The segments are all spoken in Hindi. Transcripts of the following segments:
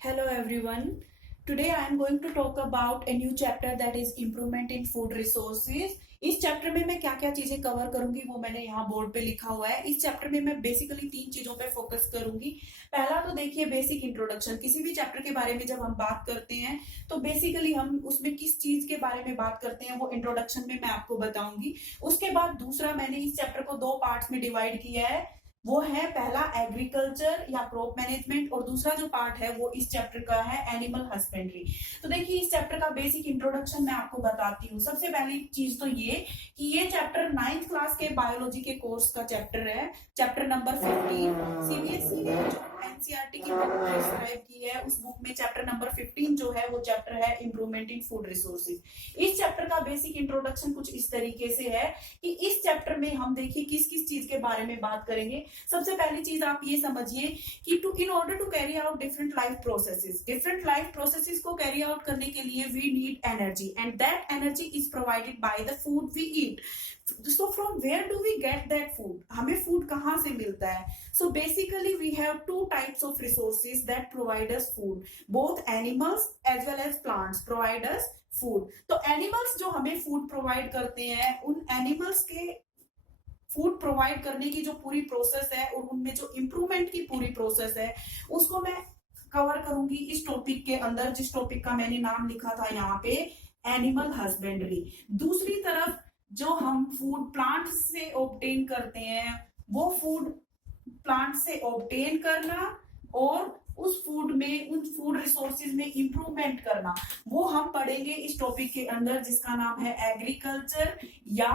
Hello everyone. Today I am going to talk about a new chapter that is improvement in food resources. इस चैप्टर में मैं क्या क्या चीजें कवर करूंगी वो मैंने यहाँ बोर्ड पे लिखा हुआ है। इस चैप्टर में मैं बेसिकली 3 चीजों पे फोकस करूंगी। पहला तो देखिए बेसिक इंट्रोडक्शन। किसी भी चैप्टर के बारे में जब हम बात करते हैं तो बेसिकली हम उसमें किस चीज के बारे में बात करते हैं वो इंट्रोडक्शन में मैं आपको बताऊंगी। उसके बाद दूसरा मैंने इस चैप्टर को 2 पार्ट्स में डिवाइड किया है। वो है पहला एग्रीकल्चर या क्रॉप मैनेजमेंट और दूसरा जो पार्ट है वो इस चैप्टर का है एनिमल हस्बेंड्री। तो देखिए इस चैप्टर का बेसिक इंट्रोडक्शन मैं आपको बताती हूँ। सबसे पहली चीज तो ये कि ये चैप्टर 9th क्लास के बायोलॉजी के कोर्स का चैप्टर है, चैप्टर नंबर 15। सीबीएसई ने जो एनसीईआरटी की बुक प्रिस्क्राइब की है उस बुक में चैप्टर नंबर 15 जो है वो चैप्टर है इंप्रूवमेंट इन फूड रिसोर्सेज। इस चैप्टर का बेसिक इंट्रोडक्शन कुछ इस तरीके से है कि इस चैप्टर में हम देखिए किस किस चीज के बारे में बात करेंगे। सबसे पहली चीज आप ये समझिए कि in order to carry out different life processes को कैरी आउट करने के लिए we need energy and that energy is provided by the food we eat. So from where do we get that food, हमें फूड कहाँ से मिलता है। So basically we have 2 types of resources that provide us food, both animals as well as plants provide us food. तो एनिमल्स जो हमें फूड प्रोवाइड करते हैं, उन एनिमल्स के फूड प्रोवाइड करने की जो पूरी प्रोसेस है और उनमें जो इम्प्रूवमेंट की पूरी प्रोसेस है उसको मैं कवर करूंगी इस टॉपिक के अंदर, जिस टॉपिक का मैंने नाम लिखा था यहाँ पे एनिमल हस्बेंड्री। दूसरी तरफ जो हम फूड प्लांट से ऑब्टेन करते हैं वो फूड प्लांट से ऑब्टेन करना और उस फूड में उन फूड रिसोर्सेज में इंप्रूवमेंट करना वो हम पढ़ेंगे इस टॉपिक के अंदर, जिसका नाम है एग्रीकल्चर या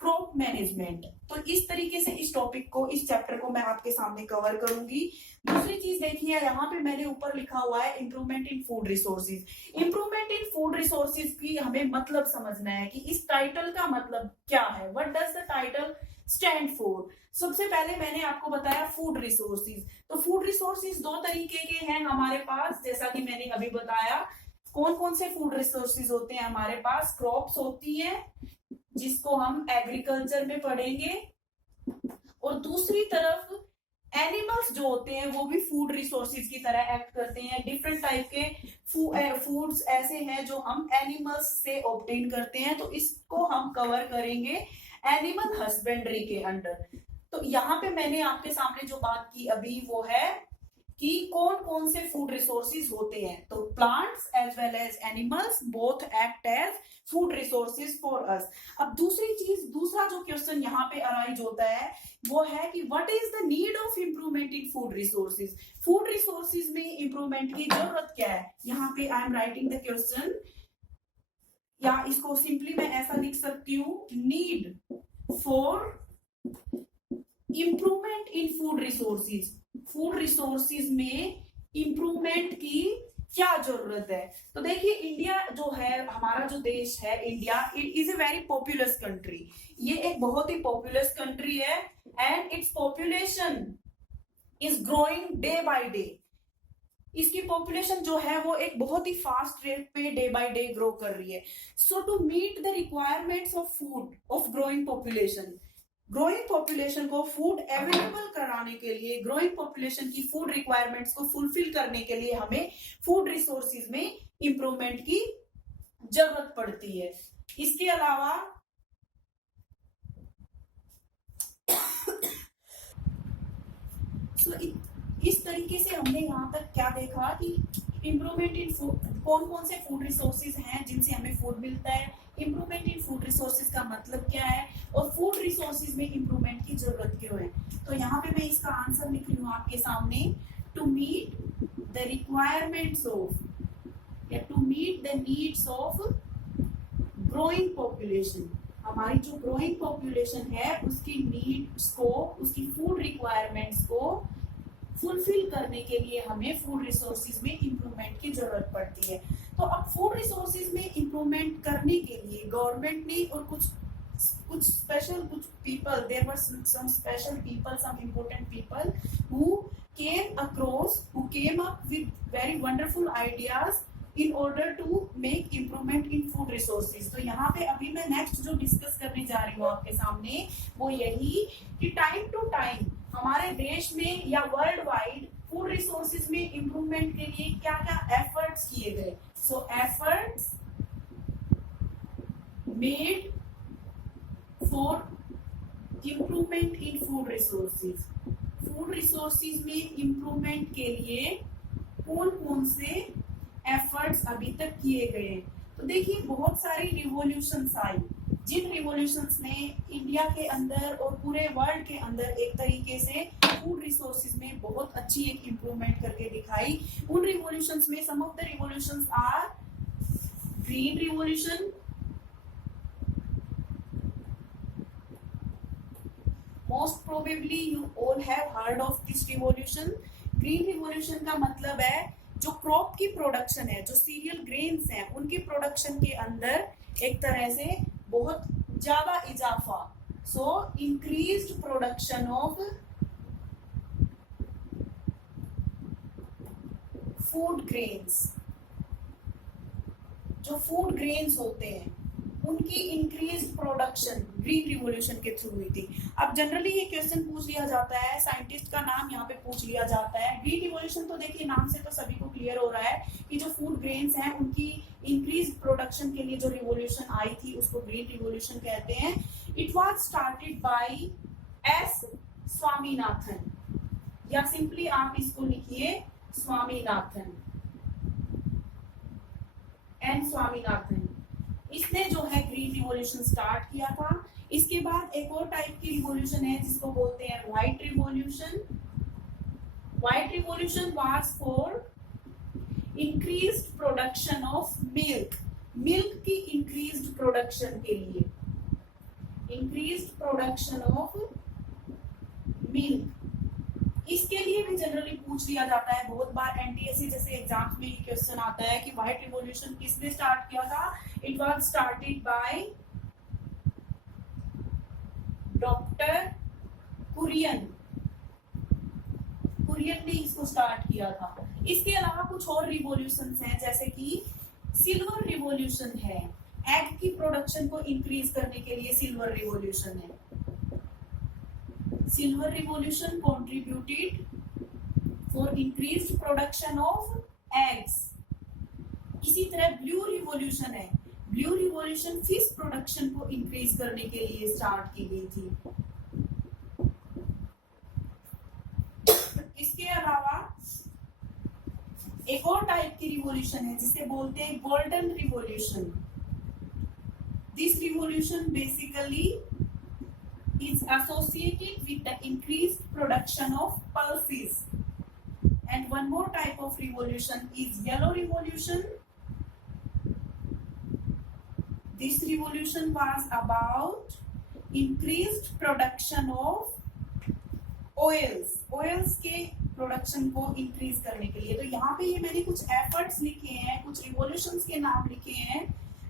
क्रॉप मैनेजमेंट। तो इस तरीके से इस टॉपिक को, इस चैप्टर को मैं आपके सामने कवर करूंगी। दूसरी चीज देखिए यहाँ पे मैंने ऊपर लिखा हुआ है improvement in food resources. Improvement in food resources की हमें मतलब समझना है कि इस टाइटल का मतलब क्या है, what does the title stand for. सबसे पहले मैंने आपको बताया फूड रिसोर्सेज। तो फूड रिसोर्सेज 2 तरीके के हैं हमारे पास, जैसा कि मैंने अभी बताया। कौन कौन से फूड रिसोर्सेज होते हैं हमारे पास? क्रॉप्स होती है जिसको हम एग्रीकल्चर में पढ़ेंगे, और दूसरी तरफ एनिमल्स जो होते हैं वो भी फूड रिसोर्सेज की तरह एक्ट करते हैं। डिफरेंट टाइप के फूड्स ऐसे हैं जो हम एनिमल्स से ऑब्टेन करते हैं, तो इसको हम कवर करेंगे एनिमल हस्बेंड्री के अंडर। तो यहाँ पे मैंने आपके सामने जो बात की अभी वो है कि कौन कौन से फूड रिसोर्सेज होते हैं। तो plants as well as animals both act as food resources for us. अब दूसरा जो क्वेश्चन यहाँ पे अराइज होता है वो है कि what is the need of improvement in food resources. Food resources में इंप्रूवमेंट की जरूरत क्या है। यहाँ पे I am writing the question, या इसको सिंपली मैं ऐसा लिख सकती हूँ, need for improvement in food resources. Food resources में इंप्रूवमेंट की क्या जरूरत है। तो देखिए इंडिया जो है, हमारा जो देश है India, it is a very populous country. ये एक बहुत ही पॉपुलस कंट्री है and its population is growing day by day. इसकी पॉपुलेशन जो है वो एक बहुत ही फास्ट रेट पे डे बाय डे ग्रो कर रही है। So to meet the requirements of food of growing population को फूड अवेलेबल कराने के लिए, ग्रोइंग पॉपुलेशन की फूड रिक्वायरमेंट्स को फुलफिल करने के लिए हमें फूड रिसोर्सेज में इंप्रूवमेंट की जरूरत पड़ती है। इसके अलावा इस तरीके से हमने यहाँ तक क्या देखा कि इंप्रूवमेंट इन फूड, कौन कौन से फूड रिसोर्सेज हैं जिनसे हमें फूड मिलता है, इंप्रूवमेंट इन फूड रिसोर्सेज का मतलब क्या है, और फूड रिसोर्सेज में इंप्रूवमेंट की जरूरत क्यों है। तो यहाँ पे मैं इसका आंसर लिख रही हूँ आपके सामने, to meet the requirements of या to meet the needs of growing population. हमारी जो ग्रोइंग पॉपुलेशन है उसकी नीड्स को, उसकी फूड रिक्वायरमेंट्स को फुलफिल करने के लिए हमें फूड रिसोर्सेज में इंप्रूवमेंट की जरूरत पड़ती है। तो अब फूड रिसोर्सेज में इंप्रूवमेंट करने के लिए गवर्नमेंट ने और कुछ people, there were some special people, some important people who came up with very wonderful ideas in order to make improvement in food resources. तो यहाँ पे अभी मैं नेक्स्ट जो डिस्कस करने जा रही हूँ आपके सामने वो यही कि टाइम टू टाइम हमारे देश में या वर्ल्ड वाइड फूड रिसोर्सेज में इंप्रूवमेंट के लिए क्या क्या एफर्ट्स किए गए. So efforts made for improvement in food resources. Food resources में इम्प्रूवमेंट के लिए कौन कौन से एफर्ट्स अभी तक किए गए. तो देखिए बहुत सारी रिवॉल्यूशंस आई, जिन रिवॉल्यूशंस ने इंडिया के अंदर और पूरे वर्ल्ड के अंदर एक तरीके से फूड रिसोर्सेज में बहुत अच्छी एक इम्प्रूवमेंट करके दिखाई. उन रिवॉल्यूशंस में some of the revolutions are green revolution, most probably you all have heard of this revolution. Green revolution का मतलब है जो क्रॉप की प्रोडक्शन है, जो सीरियल ग्रेन्स हैं, उनकी प्रोडक्शन के अंदर एक तरह से बहुत ज्यादा इजाफा. So increased production of food grains. जो फूड ग्रेन्स होते हैं उनकी इंक्रीज प्रोडक्शन ग्रीन रिवॉल्यूशन के थ्रू हुई थी. अब जनरली ये क्वेश्चन पूछ लिया जाता है, साइंटिस्ट का नाम यहाँ पे पूछ लिया जाता है. ग्रीन रिवॉल्यूशन तो देखिए नाम से तो सभी को क्लियर हो रहा है कि जो फूड ग्रेन्स हैं उनकी इंक्रीज प्रोडक्शन के लिए जो रिवॉल्यूशन आई थी उसको ग्रीन रिवॉल्यूशन कहते हैं. It was started by S Swaminathan, या सिंपली आप इसको लिखिए स्वामीनाथन, एन स्वामीनाथन. इसने जो है ग्रीन रिवॉल्यूशन स्टार्ट किया था. इसके बाद एक और टाइप की रिवॉल्यूशन है जिसको बोलते हैं white revolution. White revolution was for increased production of milk. Milk की इंक्रीज्ड प्रोडक्शन के लिए, इंक्रीज्ड प्रोडक्शन ऑफ मिल्क. इसके लिए भी जनरली पूछ लिया जाता है बहुत बार एनटीएससी जैसे एग्जाम्स में ये क्वेश्चन आता है कि व्हाइट रिवॉल्यूशन किसने स्टार्ट किया था. It was started by doctor Kurien. Kurien ने इसको स्टार्ट किया था. इसके अलावा कुछ और रिवॉल्यूशंस हैं जैसे कि सिल्वर रिवॉल्यूशन है. एग की प्रोडक्शन को इंक्रीज करने के लिए सिल्वर रिवॉल्यूशन है. Silver revolution contributed for increased production of eggs. इसी तरह ब्लू रिवॉल्यूशन है. ब्लू रिवॉल्यूशन फिश प्रोडक्शन को इंक्रीज करने के लिए स्टार्ट की गई थी. इसके अलावा एक और टाइप की रिवॉल्यूशन है जिसे बोलते हैं golden revolution. This revolution basically is associated with the increased production of pulses. And one more type of revolution is yellow revolution. This revolution was about increased production of oils. Oils के प्रोडक्शन को इंक्रीज करने के लिए. तो यहाँ पे ये मैंने कुछ एफर्ट्स लिखे हैं, कुछ रिवॉल्यूशंस के नाम लिखे हैं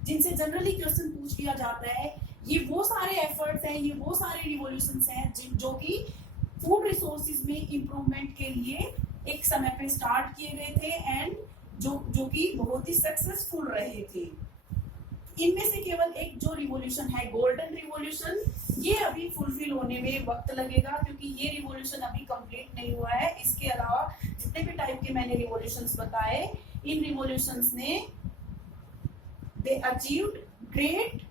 जिनसे जनरली क्वेश्चन पूछ लिया जाता है. ये वो सारे एफर्ट्स हैं, ये वो सारे रिवॉल्यूशंस हैं जो कि फूड रिसोर्सेज में इंप्रूवमेंट के लिए एक समय पे स्टार्ट किए गए थे एंड जो कि बहुत ही सक्सेसफुल रहे थे. इनमें से केवल एक जो रिवॉल्यूशन है गोल्डन रिवॉल्यूशन, ये अभी फुलफिल होने में वक्त लगेगा क्योंकि ये रिवॉल्यूशन अभी कंप्लीट नहीं हुआ है. इसके अलावा जितने भी टाइप के मैंने रिवॉल्यूशंस बताए, इन रिवॉल्यूशंस ने दे अचीव्ड ग्रेट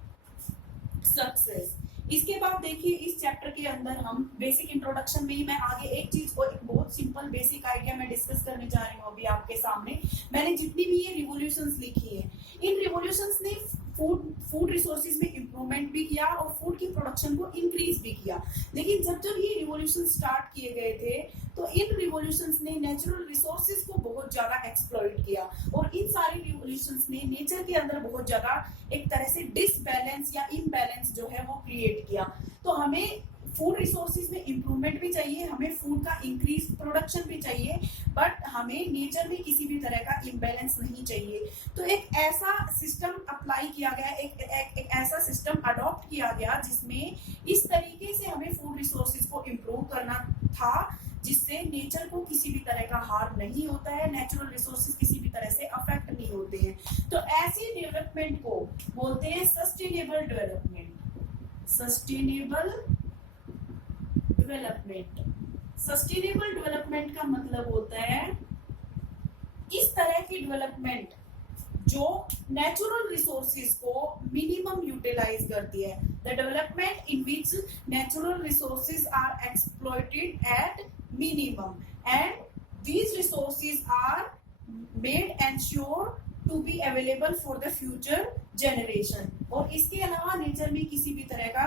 सक्सेस. इसके बाद देखिए इस चैप्टर के अंदर हम बेसिक इंट्रोडक्शन में ही मैं आगे एक चीज को एक बहुत सिंपल बेसिक आइडिया मैं डिस्कस करने जा रही हूँ अभी आपके सामने. मैंने जितनी भी ये रिवॉल्यूशंस लिखी है, इन रिवॉल्यूशंस ने फूड रिसोर्सेज में इंप्रूवमेंट भी किया और फूड की प्रोडक्शन को इंक्रीज भी किया. लेकिन जब ये रिवॉल्यूशन स्टार्ट किए गए थे तो इन रिवॉल्यूशंस ने नेचुरल रिसोर्सेज को बहुत ज्यादा एक्सप्लॉइट किया और इन सारे रिवॉल्यूशंस ने नेचर के अंदर बहुत ज्यादा एक तरह से डिसबैलेंस या इम्बैलेंस जो है वो क्रिएट किया. तो हमें फूड रिसोर्सेज में इंप्रूवमेंट भी चाहिए, हमें फूड का इंक्रीज प्रोडक्शन भी चाहिए, बट हमें नेचर में किसी भी तरह का इम्बैलेंस नहीं चाहिए. तो एक ऐसा सिस्टम अप्लाई किया गया, एक ऐसा सिस्टम अडॉप्ट किया गया जिसमें इस तरीके से हमें फूड रिसोर्सेज को इम्प्रूव करना था जिससे नेचर को किसी भी तरह का हार्म नहीं होता है, नेचुरल रिसोर्सेज किसी भी तरह से अफेक्ट नहीं होते हैं. तो ऐसी डेवलपमेंट को बोलते हैं sustainable development. Sustainable development, sustainable development का मतलब होता है इस तरह की डेवलपमेंट जो नेचुरल रिसोर्सेज को मिनिमम यूटिलाइज करती है। The development in which natural resources are exploited at minimum and these resources are made ensure to be available for the future generation। और इसके अलावा नेचर में किसी भी तरह का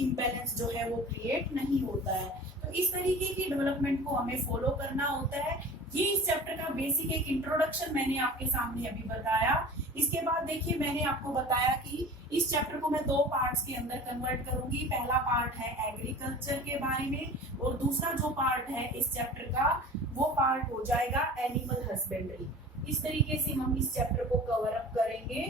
इम्बैलेंस जो है वो क्रिएट नहीं होता है। तो इस तरीके की डेवलपमेंट को हमें फॉलो करना होता है। ये इस चैप्टर का बेसिक एक इंट्रोडक्शन मैंने आपके सामने अभी बताया। इसके बाद देखिए मैंने आपको बताया कि इस चैप्टर को मैं 2 पार्ट्स के अंदर कन्वर्ट करूंगी। पहला पार्ट है एग्रीकल्चर के बारे में और दूसरा जो पार्ट है इस चैप्टर का वो पार्ट हो जाएगा एनिमल हस्बेंड्री। इस तरीके से हम इस चैप्टर को कवर अप करेंगे।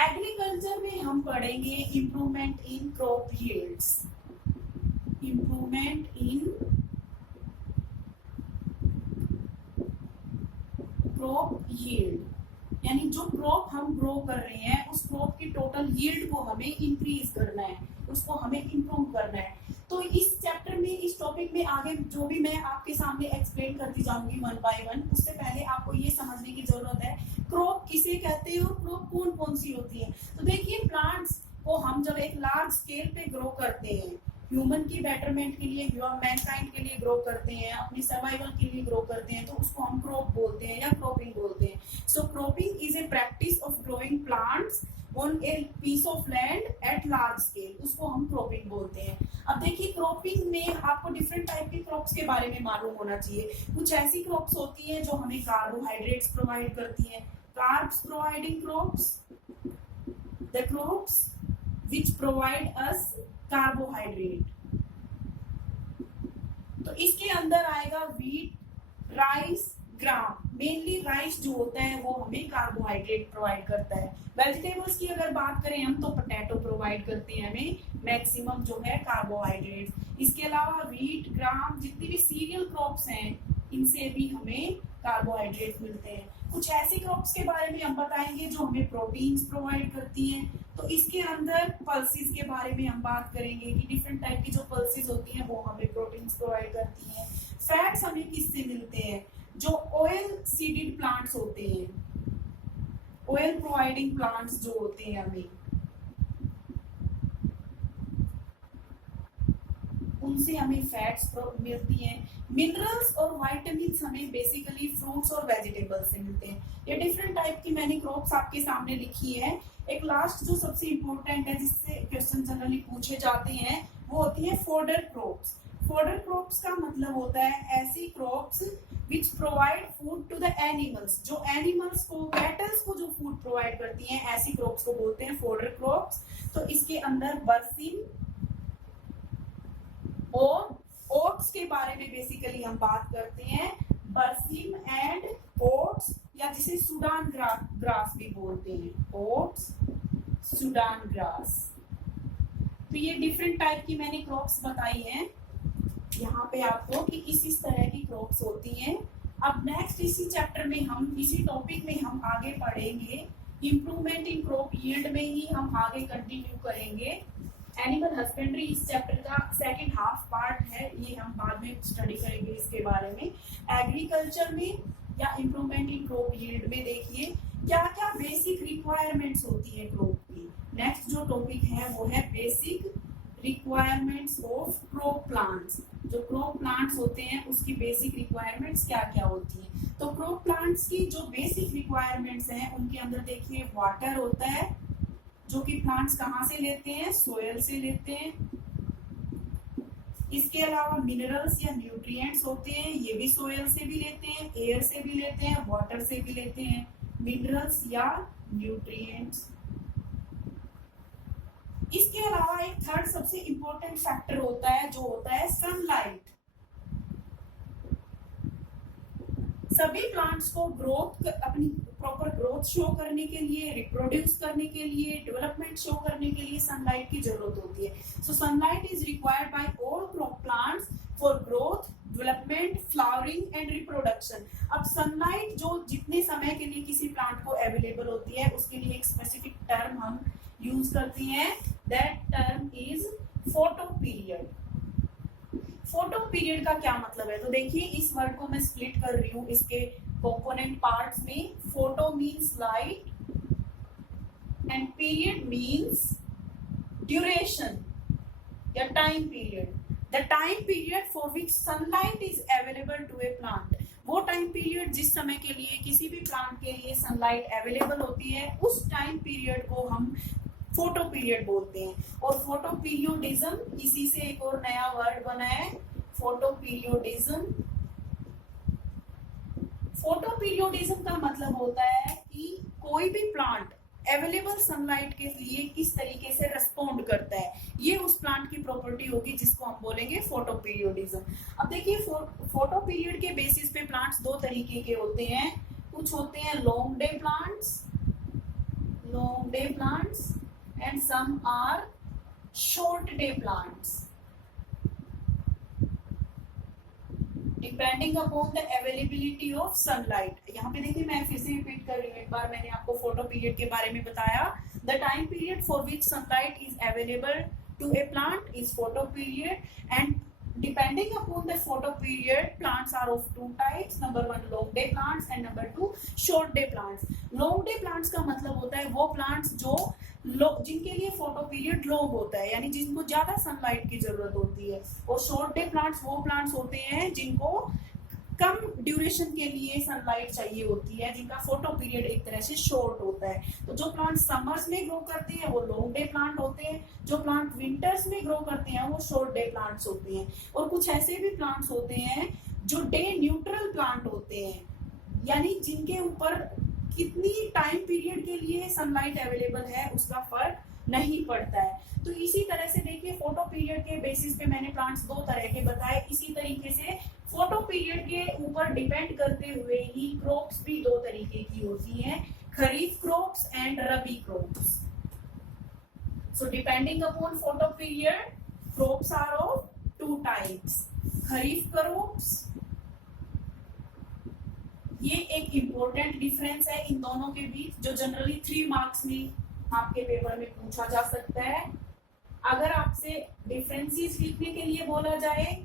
एग्रीकल्चर में हम पढ़ेंगे improvement in crop yields, improvement in crop yield, यानी जो क्रॉप हम ग्रो कर रहे हैं उस क्रॉप की टोटल यील्ड को हमें इंक्रीज करना है, उसको हमें इंप्रूव करना है। तो इस चैप्टर में इस टॉपिक में आगे जो भी मैं आपके सामने एक्सप्लेन करती जाऊंगी 1 बाय 1, उससे पहले आपको ये समझने की जरूरत है क्रॉप किसे कहते हैं और क्रॉप कौन कौन सी होती है। तो देखिए प्लांट्स को हम जब एक लार्ज स्केल पे ग्रो करते हैं, ह्यूमन की बेटरमेंट के लिए, मैनकाइंड के लिए ग्रो करते हैं, अपनी सर्वाइवल के लिए ग्रो करते हैं, तो उसको हम क्रॉप बोलते हैं या क्रॉपिंग बोलते हैं। So cropping is a practice of growing plants on a piece of land at large scale, उसको हम क्रॉपिंग बोलते हैं। अब देखिए क्रॉपिंग में आपको डिफरेंट टाइप के क्रॉप्स के बारे में मालूम होना चाहिए। कुछ ऐसी क्रॉप्स होती है जो हमें कार्बोहाइड्रेट्स प्रोवाइड करती है, carbs providing crops, the crops which provide us carbohydrate। तो इसके अंदर आएगा व्हीट, राइस, ग्राम। मेनली राइस जो होता है वो हमें कार्बोहाइड्रेट प्रोवाइड करता है। वेजिटेबल्स की अगर बात करें हम तो पोटैटो प्रोवाइड करते हैं हमें मैक्सिमम जो है कार्बोहाइड्रेट। इसके अलावा व्हीट, ग्राम, जितनी भी सीरियल क्रॉप्स हैं इनसे भी हमें कार्बोहाइड्रेट मिलते हैं। कुछ ऐसी क्रॉप्स के बारे में हम बताएंगे जो हमें प्रोटीन्स प्रोवाइड करती हैं। तो इसके अंदर पल्सेस के बारे में हम बात करेंगे कि डिफरेंट टाइप की जो पल्सेस होती हैं वो हमें प्रोटीन्स प्रोवाइड करती हैं। फैट्स हमें किससे मिलते हैं? जो ऑयल सीडेड प्लांट्स होते हैं, ऑयल प्रोवाइडिंग प्लांट्स जो होते हैं हमें, उनसे हमें फैट्स मिलती हैं। मिनरल्स और विटामिन्स हमें बेसिकली फ्रूट्स और वेजिटेबल्स से मिलते हैं। ये डिफरेंट टाइप की मैंने क्रॉप्स आपके सामने लिखी है। एक लास्ट जो सबसे इम्पोर्टेंट है जिससे क्वेश्चन जनरली पूछे जाते हैं वो होती है फोडर क्रॉप्स। फोडर क्रॉप्स का मतलब होता है ऐसी crops which provide food to the animals, जो एनिमल्स को, कैटल्स को जो फूड प्रोवाइड करती हैं, ऐसी क्रॉप्स को बोलते हैं फोडर क्रॉप्स। तो इसके अंदर बरसीम और ओट्स के बारे में बेसिकली हम बात करते हैं। बरसीम एंड ओट्स, या जिसे सूडान ग्रास भी बोलते हैं, ओट्स, सूडान ग्रास। तो ये डिफरेंट टाइप की मैंने क्रॉप्स बताई हैं यहाँ पे आपको कि इस तरह की क्रॉप्स होती हैं। अब नेक्स्ट इसी चैप्टर में हम, इसी टॉपिक में हम आगे पढ़ेंगे इम्प्रूवमेंट इन क्रॉप यील्ड में ही हम आगे कंटिन्यू करेंगे। एनिमल हस्बेंड्री इस चैप्टर का सेकंड हाफ पार्ट है, ये हम बाद में स्टडी करेंगे इसके बारे में। एग्रीकल्चर में या इम्प्रूवमेंट इन क्रॉप यील्ड में देखिए क्या क्या बेसिक रिक्वायरमेंट्स होती है क्रॉप की। नेक्स्ट जो टॉपिक है वो है basic requirements of crop plants. जो क्रॉप प्लांट्स होते हैं उसकी बेसिक रिक्वायरमेंट्स क्या क्या होती हैं। तो क्रॉप प्लांट्स की जो बेसिक रिक्वायरमेंट्स हैं उनके अंदर देखिए वाटर होता है, जो कि प्लांट्स कहाँ से लेते हैं? सोयल से लेते हैं। इसके अलावा मिनरल्स या न्यूट्रिएंट्स होते हैं, ये भी सोयल से भी लेते हैं, एयर से भी लेते हैं, वाटर से भी लेते हैं, मिनरल्स या न्यूट्रिएंट्स। इसके अलावा एक थर्ड सबसे इंपॉर्टेंट फैक्टर होता है जो होता है सनलाइट। सभी प्लांट्स को ग्रोथ, अपनी प्रॉपर ग्रोथ शो करने के लिए, रिप्रोड्यूस करने के लिए, डेवलपमेंट शो करने के लिए सनलाइट की जरूरत होती है। So sunlight is required by all crop plants for growth, development, flowering and reproduction. अब सनलाइट जो जितने समय के लिए किसी प्लांट को अवेलेबल होती है उसके लिए एक स्पेसिफिक टर्म हम यूज करते हैं, that term is photo period. Photo period का क्या मतलब है? तो देखिए इस वर्ड को मैं स्प्लिट कर रही हूँ इसके कंपोनेंट पार्ट्स में। Photo means light and period means duration या time period. The time period for which sunlight is available to a plant. वो टाइम पीरियड जिस समय के लिए किसी भी प्लांट के लिए सनलाइट अवेलेबल होती है, उस टाइम पीरियड को हम फोटो पीरियड बोलते हैं। और फोटो पीरियोडिज्म, इसी से एक और नया वर्ड बना है, फोटो पीरियोडिज्म। फोटो पीरियोडिज्म का मतलब होता है कि कोई भी प्लांट अवेलेबल सनलाइट के लिए किस तरीके से रिस्पॉन्ड करता है, ये उस प्लांट की प्रॉपर्टी होगी जिसको हम बोलेंगे फोटो पीरियोडिज्म। अब देखिए फोटो पीरियड के बेसिस पे प्लांट्स दो तरीके के होते हैं। कुछ होते हैं long day plants and some are short day plants depending upon the availability of sunlight. यहाँ पे देखिए मैं फिर से रिपीट कर रही हूँ, एक बार मैंने आपको फोटो पीरियड के बारे में बताया। The time period for which sunlight is available to a plant is photoperiod and depending upon the photo period plants are of two types, number 1 long day plants and number 2 short day plants। long day plants का मतलब होता है वो plants जो जिनके लिए फोटो पीरियड लॉन्ग होता है, यानी जिनको ज्यादा सनलाइट की जरूरत होती है। और शॉर्ट डे प्लांट्स वो प्लांट्स होते हैं जिनको कम ड्यूरेशन के लिए सनलाइट चाहिए होती है, जिनका फोटो पीरियड एक तरह से शॉर्ट होता है। तो जो प्लांट समर्स में ग्रो करते हैं वो लॉन्ग डे प्लांट होते हैं, जो प्लांट विंटर्स में ग्रो करते हैं वो शॉर्ट डे प्लांट्स होते हैं। और कुछ ऐसे भी प्लांट्स होते हैं जो डे न्यूट्रल प्लांट होते हैं, यानी जिनके ऊपर कितनी टाइम पीरियड के लिए सनलाइट अवेलेबल है उसका फर्क नहीं पड़ता है। तो इसी तरह से देखिए फोटो पीरियड के बेसिस पे मैंने प्लांट्स दो तरह के बताए। इसी तरीके से फोटो पीरियड के ऊपर डिपेंड करते हुए ही क्रॉप्स भी दो तरीके की होती हैं, kharif crops and rabi crops. So depending upon photo period crops are of two types, kharif crops. ये एक इम्पोर्टेंट डिफरेंस है इन दोनों के बीच, जो जनरली 3 मार्क्स में आपके पेपर में पूछा जा सकता है। अगर आपसे डिफरेंसेस लिखने के लिए बोला जाए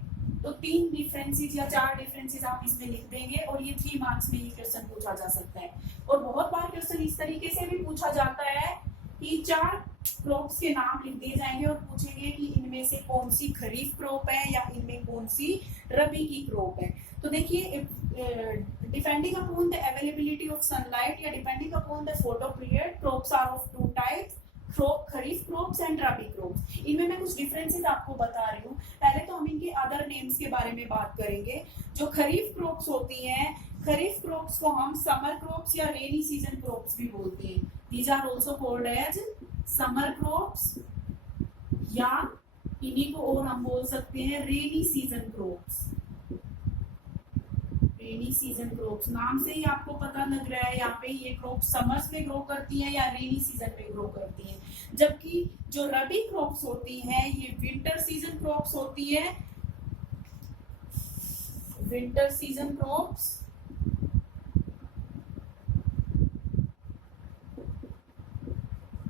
तो 3 डिफरेंसेस या 4 डिफरेंसेस आप इसमें लिख देंगे और ये 3 मार्क्स में ये क्वेश्चन पूछा जा सकता है। और बहुत बार क्वेश्चन इस तरीके से भी पूछा जाता है कि 4 क्रॉप्स के नाम लिख दिए जाएंगे और पूछेंगे कि इनमें से कौन सी खरीफ क्रॉप है या इनमें कौन सी रबी की क्रॉप है। तो देखिए depending upon the availability of sunlight या depending upon the photo period crops are of 2 types, kharif crops and rabi crops. इनमें मैं कुछ डिफरेंसेस आपको बता रही हूँ। पहले तो हम इनके अदर नेम्स के बारे में बात करेंगे। जो खरीफ क्रॉप्स होती हैं, खरीफ क्रॉप्स को हम समर क्रॉप्स या रेनी सीजन क्रॉप्स भी बोलते हैं। These are also called as summer crops, या इन्हीं को और हम बोल सकते हैं rainy season crops. Rainy season crops नाम से ही आपको पता लग रहा है यहाँ पे ये क्रॉप समर्स में ग्रो करती हैं या रेनी सीजन में ग्रो करती हैं। जबकि जो रबी क्रॉप्स होती हैं ये विंटर सीजन क्रॉप्स होती है। विंटर सीजन क्रॉप्स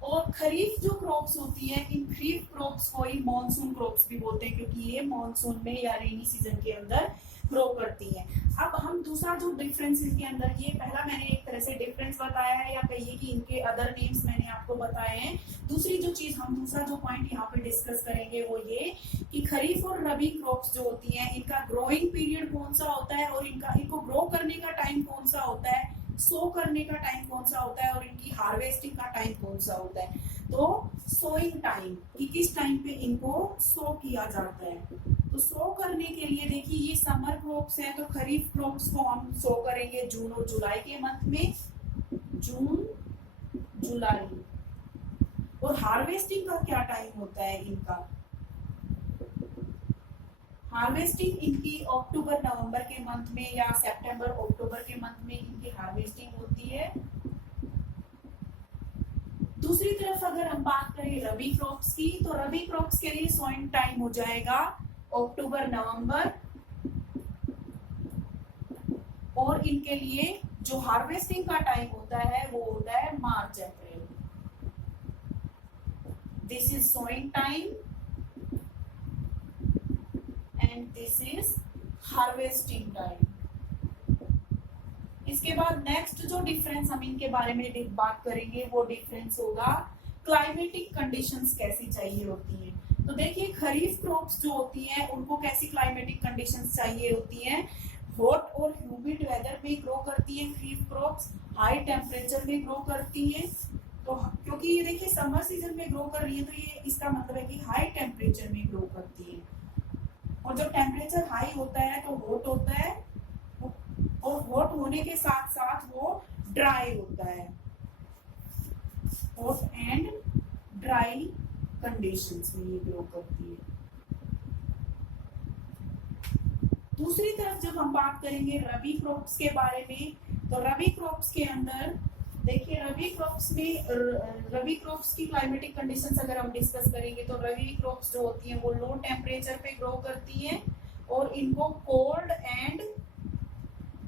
और खरीफ जो क्रॉप्स होती है, इन खरीफ क्रॉप्स को ही मॉनसून क्रॉप्स भी बोलते हैं, क्योंकि ये मॉनसून में या रेनी सीजन के अंदर ग्रो करती है। अब हम दूसरा जो डिफरेंस इनके अंदर, ये पहला मैंने एक तरह से डिफरेंस बताया है या कहिए कि इनके अदर नेम्स मैंने आपको बताए हैं। दूसरी जो चीज हम दूसरा जो पॉइंट यहाँ पे डिस्कस करेंगे वो ये कि खरीफ और रबी क्रॉप्स जो होती हैं इनका ग्रोइंग पीरियड कौन सा होता है और इनको ग्रो करने का टाइम कौन सा होता है, सो करने का टाइम कौन सा होता है और इनकी हार्वेस्टिंग का टाइम कौन सा होता है। तो सोइंग टाइम कि किस टाइम पे इनको सो किया जाता है। तो सो करने के लिए देखिए ये समर क्रॉप्स है, तो खरीफ क्रॉप्स को हम सो करेंगे जून और जुलाई के मंथ में, जून जुलाई। और हार्वेस्टिंग का क्या टाइम होता है इनका, हार्वेस्टिंग इनकी अक्टूबर नवंबर के मंथ में या सितंबर अक्टूबर के मंथ में इनकी हार्वेस्टिंग होती है। दूसरी तरफ अगर हम बात करें रबी क्रॉप्स की, तो रबी क्रॉप्स के लिए सोइंग टाइम हो जाएगा अक्टूबर नवंबर, और इनके लिए जो हार्वेस्टिंग का टाइम होता है वो होता है March April. This is sowing time and this is harvesting time. इसके बाद नेक्स्ट जो डिफरेंस हम इनके बारे में बात करेंगे वो डिफरेंस होगा क्लाइमेटिक कंडीशंस कैसी चाहिए होती हैं। तो देखिए खरीफ क्रॉप्स जो होती हैं उनको कैसी क्लाइमेटिक कंडीशंस चाहिए होती हैं, हॉट और ह्यूमिड वेदर में ग्रो करती है खरीफ क्रॉप्स, हाई टेम्परेचर में ग्रो करती है। तो क्योंकि ये देखिए समर सीजन में ग्रो कर रही है तो ये इसका मतलब है कि हाई टेम्परेचर में ग्रो करती है, और जब टेम्परेचर हाई होता है तो हॉट होता है, और हॉट होने के साथ साथ वो ड्राई होता है, हॉट एंड ड्राई कंडीशंस में ये ग्रो करती है। दूसरी तरफ जब हम बात करेंगे रबी क्रॉप्स के बारे में, तो रबी क्रॉप्स के अंदर देखिए रबी क्रॉप्स की क्लाइमेटिक कंडीशंस अगर हम डिस्कस करेंगे तो रबी क्रॉप्स जो होती हैं वो लो टेम्परेचर पे ग्रो करती हैं और इनको कोल्ड एंड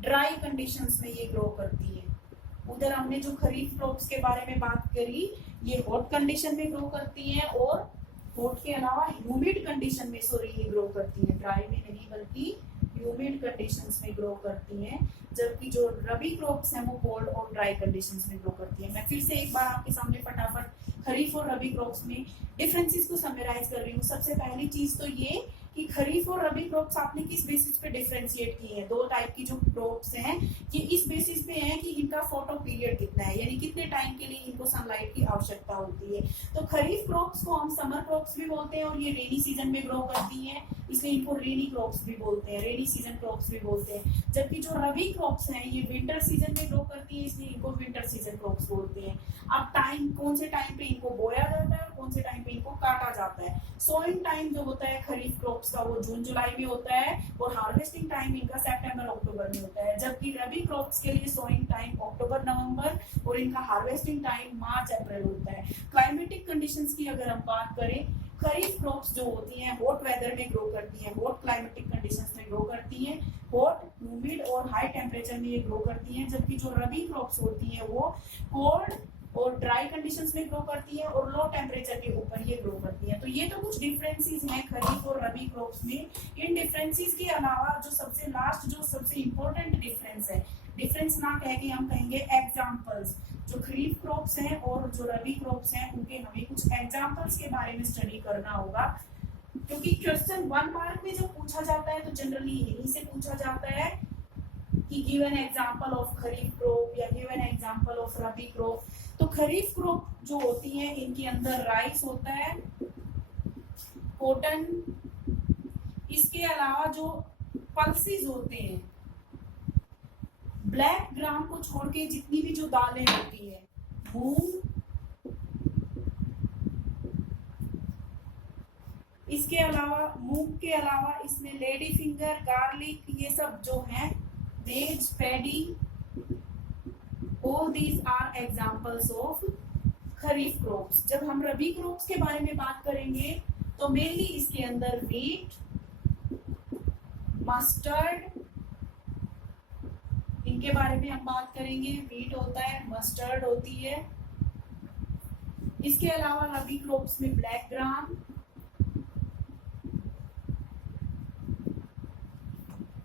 ड्राई कंडीशंस में ये ग्रो करती है। उधर हमने जो खरीफ क्रॉप्स के बारे में बात करी ये हॉट कंडीशन में ग्रो करती हैं और हॉट के अलावा ह्यूमिड कंडीशन में ये ग्रो करती है, ड्राई में नहीं बल्कि ह्यूमिड कंडीशंस में ग्रो करती हैं, जबकि जो रबी क्रॉप्स हैं वो कोल्ड और ड्राई कंडीशंस में ग्रो करती हैं। मैं फिर से एक बार आपके सामने फटाफट खरीफ और रबी क्रॉप्स में डिफरेंसेस को समराइज कर रही हूँ। सबसे पहली चीज तो ये कि खरीफ और रबी क्रॉप्स आपने किस बेसिस पे डिफरेंशिएट की है। दो टाइप की जो क्रॉप्स हैं ये इस बेसिस पे हैं कि इनका फोटो पीरियड कितना है, यानी कितने टाइम के लिए इनको सनलाइट की आवश्यकता होती है। तो खरीफ क्रॉप्स को हम समर क्रॉप्स भी बोलते हैं और ये रेनी सीजन में ग्रो करती हैं, इसलिए इनको रेनी क्रॉप्स भी बोलते हैं, रेनी सीजन क्रॉप्स भी बोलते हैं। जबकि जो रबी क्रॉप्स हैं ये विंटर सीजन में ग्रो करती है, इसलिए इनको विंटर सीजन क्रॉप्स बोलते हैं। अब टाइम कौन से टाइम पे इनको बोया जाता है और कौन से टाइम पे इनको काटा जाता है। सोइंग टाइम जो होता है खरीफ क्रॉप्स का वो जून जुलाई में होता है और हार्वेस्टिंग टाइम इनका सितंबर अक्टूबर में होता है, जबकि रबी क्रॉप्स के लिए सोइंग टाइम अक्टूबर नवंबर और इनका हार्वेस्टिंग टाइम मार्च अप्रैल होता है। क्लाइमेटिक कंडीशंस की अगर हम बात करें, खरीफ क्रॉप्स जो होती हैं हॉट वेदर में ग्रो करती हैं, हॉट क्लाइमेटिक कंडीशंस में ग्रो करती हैं, हॉट ह्यूमिड और हाई टेम्परेचर में ये ग्रो करती हैं, जबकि जो रबी क्रॉप्स होती हैं वो कोल्ड और ड्राई कंडीशंस में ग्रो करती है और लो टेम्परेचर के ऊपर ये ग्रो करती है। तो ये तो कुछ डिफरेंसेस हैं खरीफ और रबी क्रॉप्स में। इन डिफरेंसेस के अलावा जो सबसे लास्ट जो सबसे इंपॉर्टेंट डिफरेंस है, डिफरेंस ना कह के हम कहेंगे एग्जांपल्स, जो खरीफ क्रॉप्स हैं और जो रबी क्रॉप्स हैं उनके हमें कुछ एग्जांपल्स के बारे में स्टडी करना होगा, क्योंकि क्वेश्चन 1 मार्क में जब पूछा जाता है तो जनरली यही से पूछा जाता है कि give an example of kharif crop या give an example of rabi crop. तो खरीफ क्रॉप जो होती है इनके अंदर राइस होता है, कॉटन, इसके अलावा जो पल्सेस होते हैं, ब्लैक ग्राम को छोड़ के जितनी भी जो दालें होती है, मूंग, इसके अलावा मूंग के अलावा इसमें लेडी फिंगर, गार्लिक, ये सब जो है, मेज, paddy, all these are examples of kharif crops. जब हम रबी क्रॉप्स के बारे में बात करेंगे तो मेनली इसके अंदर व्हीट, मस्टर्ड, इनके बारे में हम बात करेंगे। व्हीट होता है, मस्टर्ड होती है, इसके अलावा रबी क्रॉप्स में ब्लैक ग्राम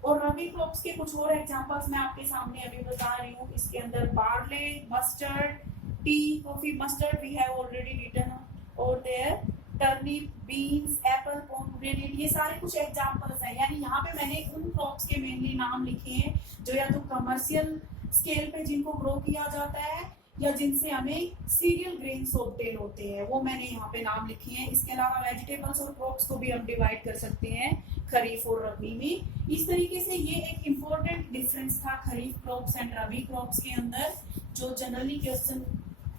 और रबी क्रॉप्स के कुछ और एग्जांपल्स मैं आपके सामने अभी बता रही हूँ। इसके अंदर barley, mustard, tea, coffee, mustard we have already written और there, turnip, beans, apple, pomegranate, ये सारे कुछ एग्जांपल्स हैं। यानी यहाँ पे मैंने उन क्रॉप्स के मेनली नाम लिखे हैं जो या तो कमर्शियल स्केल पे जिनको ग्रो किया जाता है या जिनसे हमें सीरियल ग्रेन्स ऑब्टेन होते हैं, वो मैंने यहाँ पे नाम लिखे हैं। इसके अलावा वेजिटेबल्स और क्रॉप्स को भी हम डिवाइड कर सकते हैं खरीफ और रबी में। इस तरीके से ये एक इम्पोर्टेंट डिफरेंस था खरीफ क्रॉप्स एंड रबी क्रॉप्स के अंदर, जो जनरली क्वेश्चन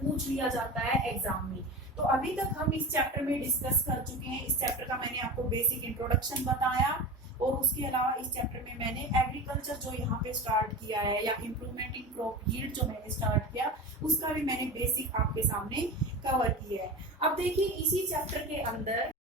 पूछ लिया जाता है एग्जाम में। तो अभी तक हम इस चैप्टर में डिस्कस कर चुके हैं। इस चैप्टर का मैंने आपको बेसिक इंट्रोडक्शन बताया और उसके अलावा इस चैप्टर में मैंने एग्रीकल्चर जो यहाँ पे स्टार्ट किया है या इम्प्रूवमेंट इन क्रॉप यील्ड जो मैंने स्टार्ट किया उसका भी मैंने बेसिक आपके सामने कवर किया है। अब देखिए इसी चैप्टर के अंदर